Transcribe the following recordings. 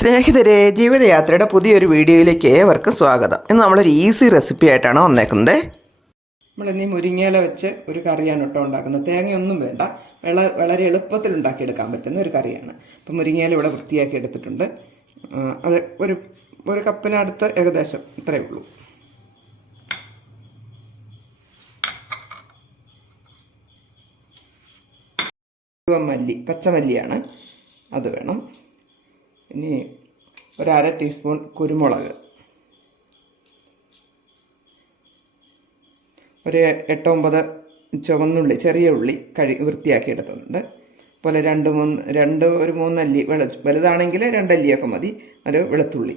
സ്നേഹിതരെ ജീവിതയാത്രയുടെ പുതിയൊരു വീഡിയോയിലേക്ക് ഏവർക്കും സ്വാഗതം. ഇന്ന് നമ്മളൊരു ഈസി റെസിപ്പി ആയിട്ടാണ് വന്നേക്കുന്നത്. നമ്മളിന്നീ മുരിങ്ങയില വെച്ച് ഒരു കറിയാണ് കേട്ടോ ഉണ്ടാക്കുന്നത്. തേങ്ങയൊന്നും വേണ്ട. വള വളരെ എളുപ്പത്തിൽ ഉണ്ടാക്കിയെടുക്കാൻ പറ്റുന്ന ഒരു കറിയാണ്. അപ്പം മുരിങ്ങയില ഇവിടെ വൃത്തിയാക്കി എടുത്തിട്ടുണ്ട്. അത് ഒരു ഒരു കപ്പിനടുത്ത് ഏകദേശം ഇത്രയേ ഉള്ളൂ. മല്ലി പച്ചമല്ലിയാണ്. അത് വേണം. ഇനി ഒരര ടീസ്പൂൺ കുരുമുളക്. ഒരു എട്ടൊമ്പത് ചുവന്നുള്ളി ചെറിയ ഉള്ളി കഴി വൃത്തിയാക്കിയെടുത്തിട്ടുണ്ട്. പോലെ അതുപോലെ രണ്ട് മൂന്ന് രണ്ട് ഒരു മൂന്നല്ലി വെളു വലുതാണെങ്കിൽ രണ്ടല്ലിയൊക്കെ മതി. ഒരു വെളുത്തുള്ളി.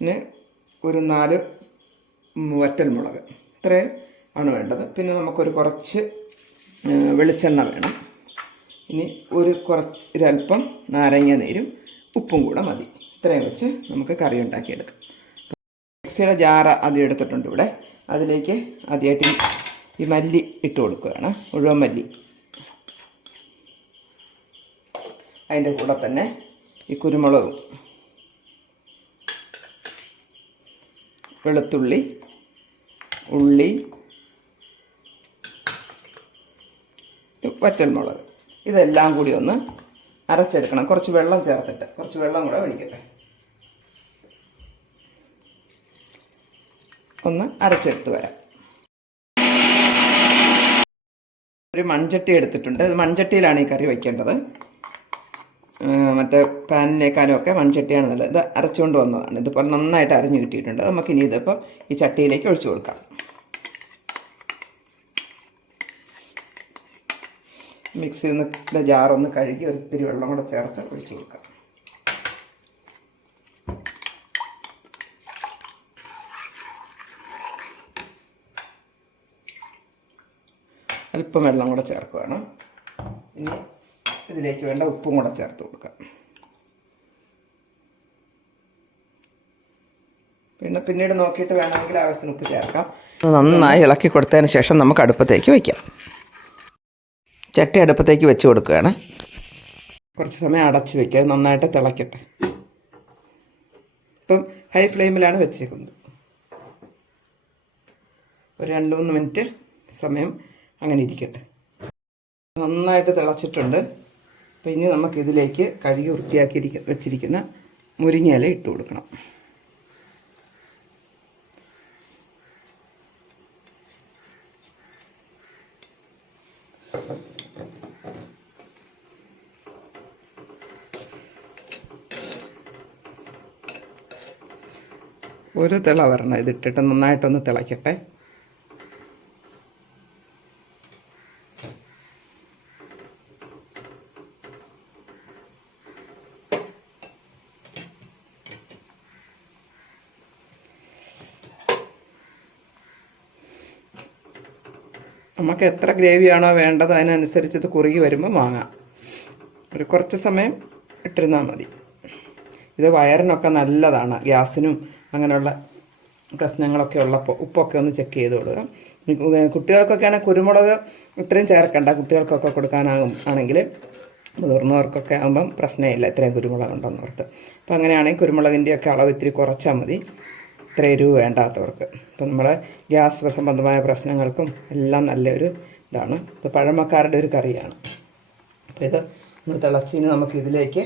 പിന്നെ ഒരു നാല് വറ്റൽമുളക്. ഇത്രയും ആണ് വേണ്ടത്. പിന്നെ നമുക്കൊരു കുറച്ച് വെളിച്ചെണ്ണ വേണം. ഇനി ഒരു കുറച്ച് ഒരല്പം നാരങ്ങ നീരും ഉപ്പും കൂടെ മതി. ഇത്രയും വെച്ച് നമുക്ക് കറി ഉണ്ടാക്കിയെടുക്കാം. മിക്സിയുടെ ജാറ് ആദ്യം എടുത്തിട്ടുണ്ട് ഇവിടെ. അതിലേക്ക് ആദ്യമായിട്ട് ഈ- മല്ലി ഇട്ട് കൊടുക്കുകയാണ്. മുഴുവൻ മല്ലി. അതിന്റെ കൂടെ തന്നെ ഈ കുരുമുളകും വെളുത്തുള്ളി ഉള്ളി വറ്റൽമുളക്. ഇതെല്ലാം കൂടി ഒന്ന് അരച്ചെടുക്കണം. കുറച്ച് വെള്ളം ചേർത്തിട്ട്. കുറച്ച് വെള്ളം കൂടെ ഒഴിക്കട്ടെ. ഒന്ന് അരച്ചെടുത്ത് വരാം. ഒരു മൺചട്ടി എടുത്തിട്ടുണ്ട്. മൺചട്ടിയിലാണ് ഈ കറി വയ്ക്കേണ്ടത്. മറ്റേ പാനിനേക്കാളും ഒക്കെ മൺചട്ടിയാണ് നല്ലത്. ഇത് അരച്ചുകൊണ്ട് വന്നതാണ്. ഇതിപ്പോൾ നന്നായിട്ട് അരഞ്ഞു കിട്ടിയിട്ടുണ്ട്. നമുക്കിനി ഇതിപ്പോൾ ഈ ചട്ടിയിലേക്ക് ഒഴിച്ചു കൊടുക്കാം. മിക്സിയിൽ നിന്ന് ജാറൊന്ന് കഴുകി ഒരിത്തിരി വെള്ളം കൂടെ ചേർത്ത് ഒഴിച്ച് കൊടുക്കാം. അല്പം വെള്ളം കൂടെ ചേർക്കുകയാണ് ഇനി ഇതിലേക്ക് വേണ്ട ഉപ്പും കൂടെ ചേർത്ത് കൊടുക്കാം. പിന്നെ പിന്നീട് നോക്കിയിട്ട് വേണമെങ്കിൽ ആവശ്യത്തിന് ഉപ്പ് ചേർക്കാം. നന്നായി ഇളക്കി കൊടുത്തതിന് ശേഷം നമുക്ക് അടുപ്പത്തേക്ക് വയ്ക്കാം ചട്ടി അടുപ്പത്തേക്ക് വെച്ച് കൊടുക്കുകയാണ്. കുറച്ച് സമയം അടച്ച് വയ്ക്കുക നന്നായിട്ട് തിളക്കട്ടെ. ഇപ്പം ഹൈ ഫ്ലെയിമിലാണ് വെച്ചേക്കുന്നത്. ഒരു രണ്ട് മൂന്ന് മിനിറ്റ് സമയം അങ്ങനെ ഇരിക്കട്ടെ. നന്നായിട്ട് തിളച്ചിട്ടുണ്ട്. അപ്പം ഇനി നമുക്കിതിലേക്ക് കഴുകി വൃത്തിയാക്കിയിരിക്ക വെച്ചിരിക്കുന്ന മുരിങ്ങയില ഇട്ട് കൊടുക്കണം. ഒരു തിള വരണം. ഇതിട്ടിട്ട് നന്നായിട്ടൊന്ന് തിളയ്ക്കട്ടെ. നമുക്ക് എത്ര ഗ്രേവിയാണോ വേണ്ടത് അതിനനുസരിച്ച് ഇത് കുറുകി വരുമ്പോൾ വാങ്ങാം. ഒരു കുറച്ച് സമയം ഇട്ടിരുന്നാൽ മതി. ഇത് വയറിനൊക്കെ നല്ലതാണ്. ഗ്യാസിനും അങ്ങനെയുള്ള പ്രശ്നങ്ങളൊക്കെ ഉള്ളപ്പോൾ ഉപ്പൊക്കെ ഒന്ന് ചെക്ക് ചെയ്ത് കൊടുക്കുക. കുട്ടികൾക്കൊക്കെ ആണെങ്കിൽ കുരുമുളക് ഇത്രയും ചേർക്കണ്ട. കുട്ടികൾക്കൊക്കെ കൊടുക്കാനാകും ആണെങ്കിൽ മുതിർന്നവർക്കൊക്കെ ആകുമ്പം പ്രശ്നമില്ല ഇത്രയും കുരുമുളക് ഉണ്ടെന്ന് ഓർത്ത്. അപ്പം അങ്ങനെയാണെങ്കിൽ കുരുമുളകിന്റെയൊക്കെ അളവ് ഇത്തിരി കുറച്ചാൽ മതി. ഇത്ര എരിവ് വേണ്ടാത്തവർക്ക്. അപ്പം നമ്മുടെ ഗ്യാസ് സംബന്ധമായ പ്രശ്നങ്ങൾക്കും എല്ലാം നല്ലൊരു ഇതാണ്. ഇത് പഴമക്കാരുടെ ഒരു കറിയാണ്. അപ്പോൾ ഇത് ഒന്ന് തിളച്ചിന് നമുക്ക് ഇതിലേക്ക്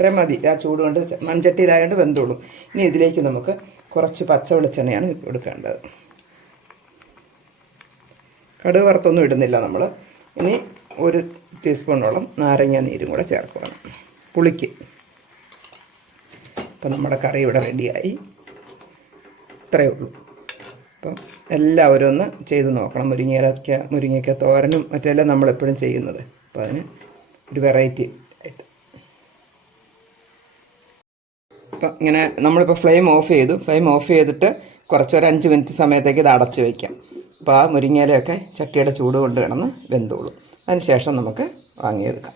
ഇത്രയും മതി. ആ ചൂട് കൊണ്ട് മൺചട്ടിയിലായതുകൊണ്ട് വെന്തോളും. ഇനി ഇതിലേക്ക് നമുക്ക് കുറച്ച് പച്ച വെളിച്ചെണ്ണയാണ് കൊടുക്കേണ്ടത് കടുക് വറുത്തൊന്നും ഇടുന്നില്ല നമ്മൾ ഇനി ഒരു ടീസ്പൂണോളം നാരങ്ങ നീരും കൂടെ ചേർക്കണം പുളിക്ക്. അപ്പം നമ്മുടെ കറി ഇവിടെ റെഡിയായി. ഇത്രയേ ഉള്ളൂ. അപ്പം എല്ലാവരും ഒന്ന് ചെയ്ത് നോക്കണം. മുരിങ്ങയിലൊക്കെ മുരിങ്ങയ്ക്ക തോരനും മറ്റെല്ലാം നമ്മളെപ്പോഴും ചെയ്യുന്നത്. അപ്പോൾ അതിന് ഒരു വെറൈറ്റി ഇപ്പം ഇങ്ങനെ നമ്മളിപ്പോൾ ഫ്ലെയിം ഓഫ് ചെയ്തു. ഫ്ലെയിം ഓഫ് ചെയ്തിട്ട് കുറച്ച് ഒരു അഞ്ച് മിനിറ്റ് സമയത്തേക്ക് ഇത് അടച്ച് വയ്ക്കാം അപ്പോൾ ആ മുരിങ്ങയിലയൊക്കെ ചട്ടിയുടെ ചൂട് കൊണ്ട് കിടന്ന് വെന്തോളും. അതിന് ശേഷം നമുക്ക് വാങ്ങിയെടുക്കാം.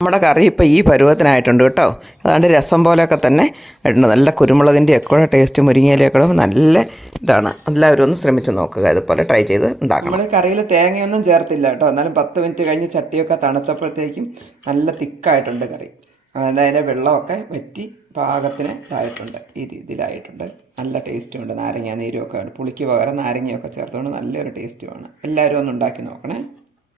നമ്മുടെ കറി ഇപ്പോൾ ഈ പരുവത്തിനായിട്ടുണ്ട് കേട്ടോ. അതാണ്ട് രസം പോലെയൊക്കെ തന്നെ ഇടുന്നത് നല്ല കുരുമുളകിന്റെ ഒക്കെ ടേസ്റ്റ് മുരിങ്ങയിലൊക്കെ നല്ല ഇതാണ്. എല്ലാവരും ഒന്ന് ശ്രമിച്ച് നോക്കുക. ഇതുപോലെ ട്രൈ ചെയ്ത് ഉണ്ടാക്കണം. നമ്മുടെ കറിയിൽ തേങ്ങയൊന്നും ചേർത്തില്ല കേട്ടോ. എന്നാലും പത്ത് മിനിറ്റ് കഴിഞ്ഞ് ചട്ടിയൊക്കെ തണുത്തപ്പോഴത്തേക്കും നല്ല തിക്കായിട്ടുണ്ട് കറി. അതിന്റെ വെള്ളമൊക്കെ വറ്റി പാകത്തിന് ഇതായിട്ടുണ്ട്. ഈ രീതിയിലായിട്ടുണ്ട്. നല്ല ടേസ്റ്റും ഉണ്ട്. നാരങ്ങ നീരും ഒക്കെ ഉണ്ട്. പുളിക്ക് പകരം നാരങ്ങയൊക്കെ ചേർത്തുകൊണ്ട് നല്ലൊരു ടേസ്റ്റുമാണ് എല്ലാവരും ഒന്ന് ഉണ്ടാക്കി നോക്കണേ.